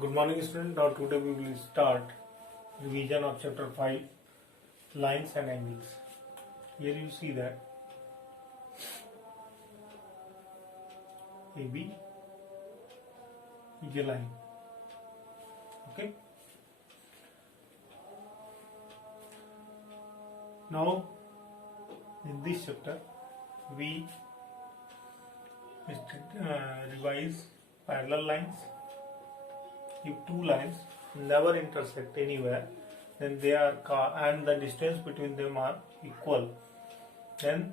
Good morning, student. Now today we will start revision of chapter 5, lines and angles. Here you see that AB is a line. Okay. Now in this chapter we revise parallel lines. If two lines never intersect anywhere, then they are and the distance between them are equal, then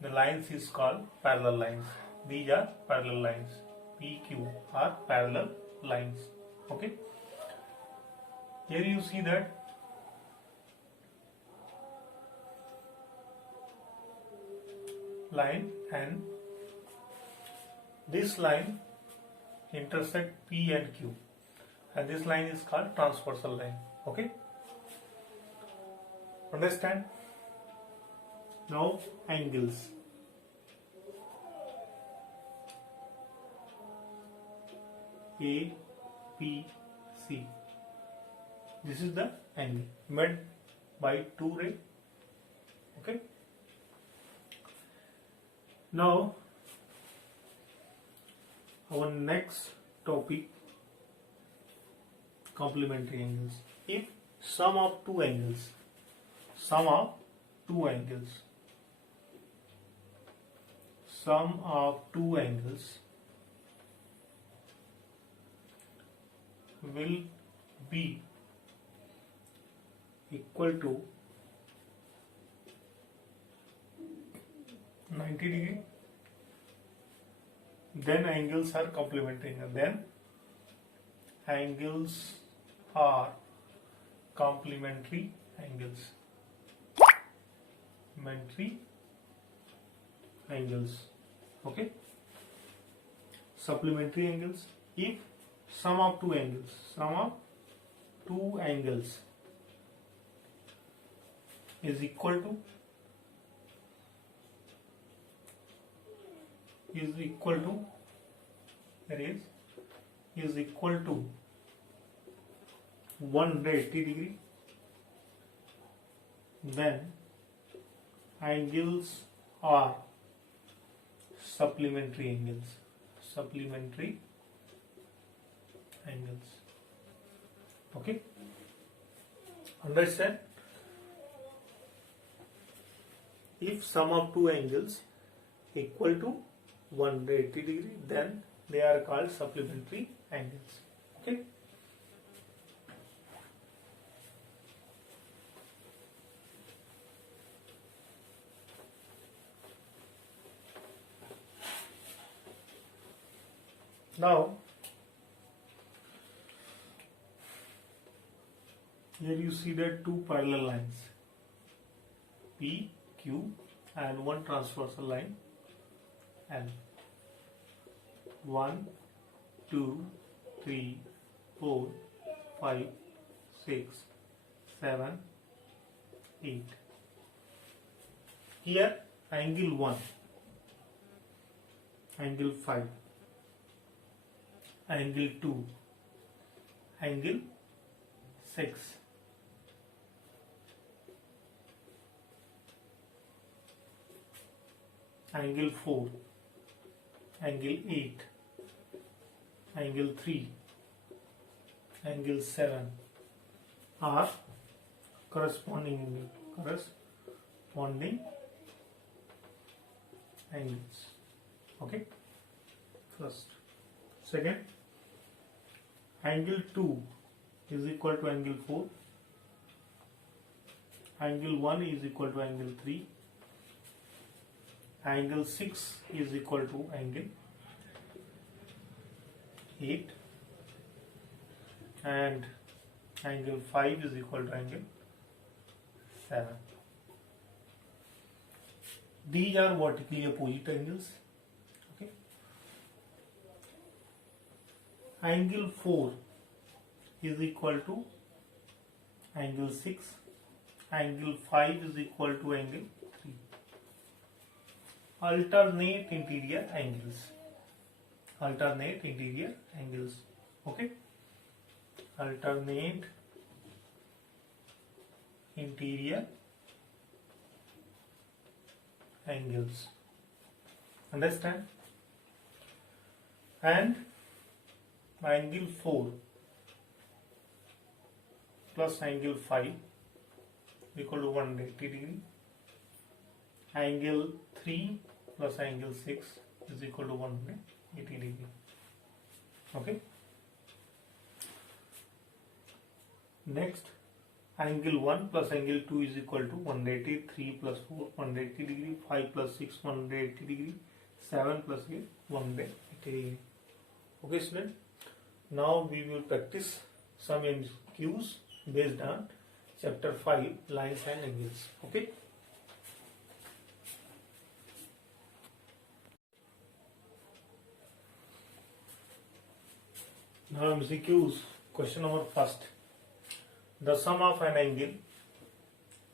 the lines is called parallel lines. These are parallel lines. PQ are parallel lines. Okay. Here you see that line and this line intersect P and Q. And this line is called transversal line. Okay. Understand? Now angles. A, P, C. This is the angle made by two rays. Okay. Now our next topic, complementary angles. If sum of two angles will be equal to 90 degree, then angles are complementary angles. Then angles are complementary angles. Okay. Supplementary angles. If sum of two angles is equal to is equal to 180 degree, then angles are supplementary angles. Okay. Understand? If sum of two angles equal to 180 degree, then they are called supplementary angles. Okay. Now here you see that two parallel lines P, Q and one transversal line L. 1, 2, 3, 4, 5, 6, 7, 8. Here angle 1, angle 5, angle 2, angle 6, angle 4, angle 8, angle 3, angle 7 are corresponding angles. Okay. First. Second, angle 2 is equal to angle 4, angle 1 is equal to angle 3, angle 6 is equal to angle 8, and angle 5 is equal to angle 7. These are vertically opposite angles. Okay. Angle 4 is equal to angle 6, angle 5 is equal to angle 3. Alternate interior angles. Okay. alternate interior angles. Understand? And angle 4 plus angle 5 equal to 180 degree. Angle 3 plus angle 6 is equal to 180 degree. Okay. Next, angle 1 plus angle 2 is equal to 180, 3 plus 4 180 degree, 5 plus 6 180 degree, 7 plus 8 180 degree. Okay student, now we will practice some MCQs based on chapter 5 lines and angles. Okay. Now MCQs, question number first. The sum of an angle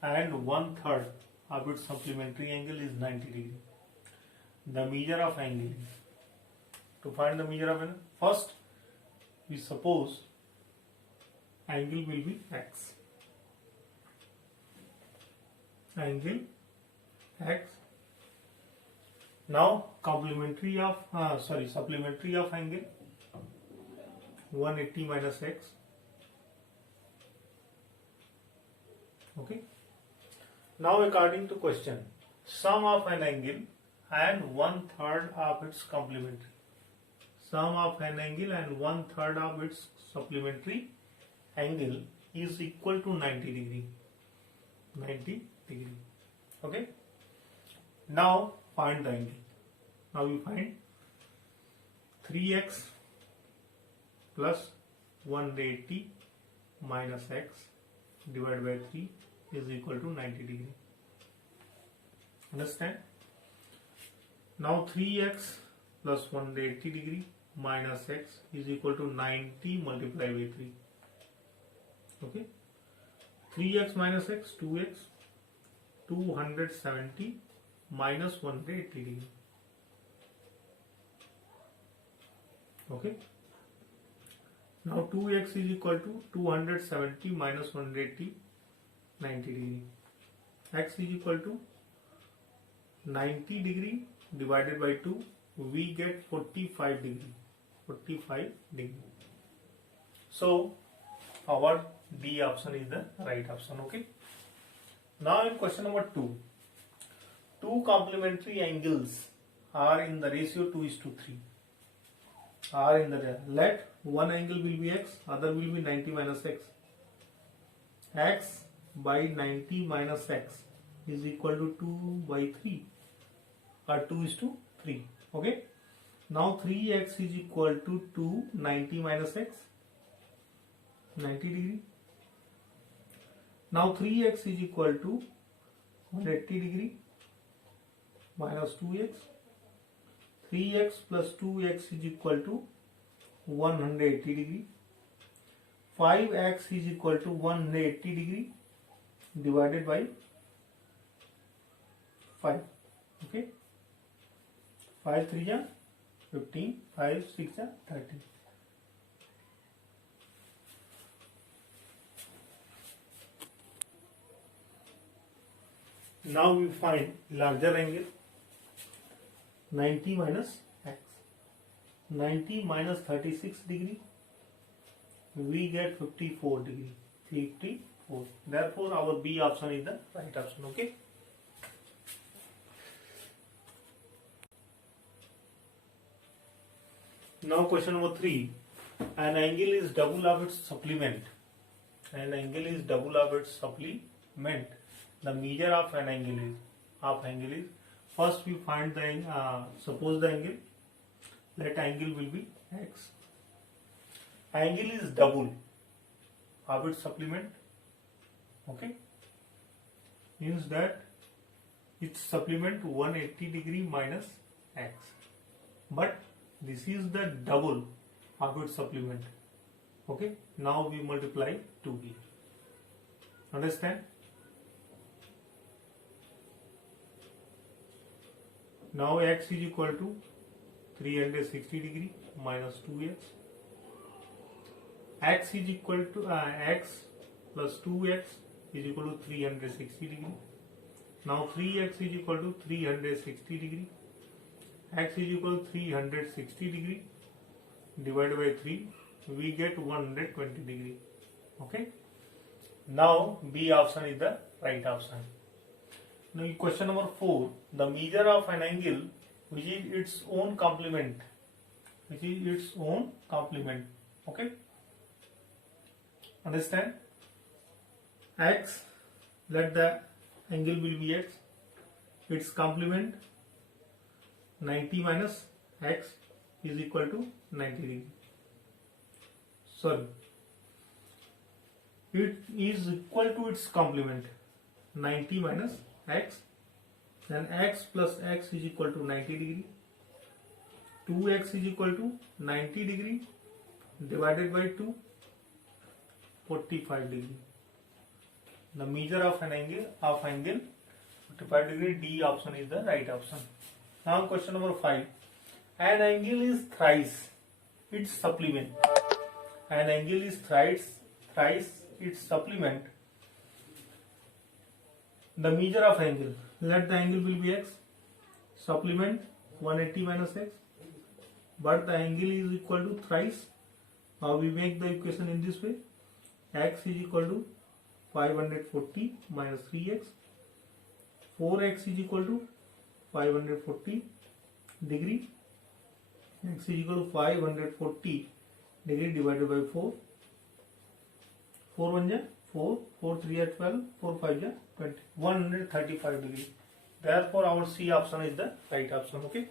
and 1/3 of its supplementary angle is 90 degree. The measure of angle is. To find the measure of angle, first we suppose angle will be x. Angle x. Now supplementary of angle 180 minus x. Okay. Now according to question, sum of an angle and 1/3 of its complementary. Sum of an angle and 1/3 of its supplementary angle is equal to 90 degree. 90 degree. Okay. Now find the angle. Now we find 3x plus 180 minus x divided by 3 is equal to 90 degree. Understand? Now 3x plus 180 degree minus x is equal to 90 multiplied by 3. Okay. 3x minus x, 2x, 270 minus 180 degree. Okay. Now 2x is equal to 270 minus 180, 90 degree. X is equal to 90 degree divided by 2, we get 45 degree. 45 degree. So our D option is the right option. Okay. Now in question number 2, two complementary angles are in the ratio 2:3. Are in the, let one angle will be x, other will be 90 minus x. X by 90 minus x is equal to 2 by 3 or 2:3. Okay. Now 3x is equal to 2 90 minus x, 90 degree. Now 3x is equal to 180 degree minus 2x. 3x plus 2x is equal to 180 degree. 5x is equal to 180 degree divided by 5. Okay. 5 3 are 15, 5 6 are 30. Now we find larger angle 90 minus x. 90 minus 36 degree, we get 54 degree. 54. Therefore our B option is the right option. Okay. Now question number 3. An angle is double of its supplement. An angle is double of its supplement. The measure of an angle is first we find the suppose the angle. Let angle will be x. Angle is double of its supplement. Okay. Means that its supplement 180 degree minus x. But this is the double of its supplement. Okay. Now we multiply 2b. Understand? Now x is equal to 360 degree minus 2x. x is equal to x plus 2x is equal to 360 degree. Now 3x is equal to 360 degree. X is equal to 360 degree divided by 3, we get 120 degree. Okay. Now B option is the right option. Now question number 4, the measure of an angle which is its own complement, okay, understand, x, let the angle will be x, its complement 90 minus x is equal to 90 degree. Sorry, it is equal to its complement 90 minus x, then x plus x is equal to 90 degree. 2x is equal to 90 degree divided by 2, 45 degree. The measure of an angle 45 degree. D option is the right option. Now question number 5. An angle is thrice its supplement. An angle is thrice its supplement. The measure of angle. Let the angle will be x. Supplement 180 minus x. But the angle is equal to thrice. Now we make the equation in this way. X is equal to 540 minus 3x. 4x is equal to 540 degree. X is equal to 540 degree divided by 4. 4 1 ja 4, 4 3 are 12, 4 5 ja 20. 135 degree. Therefore our C option is the right option. Okay.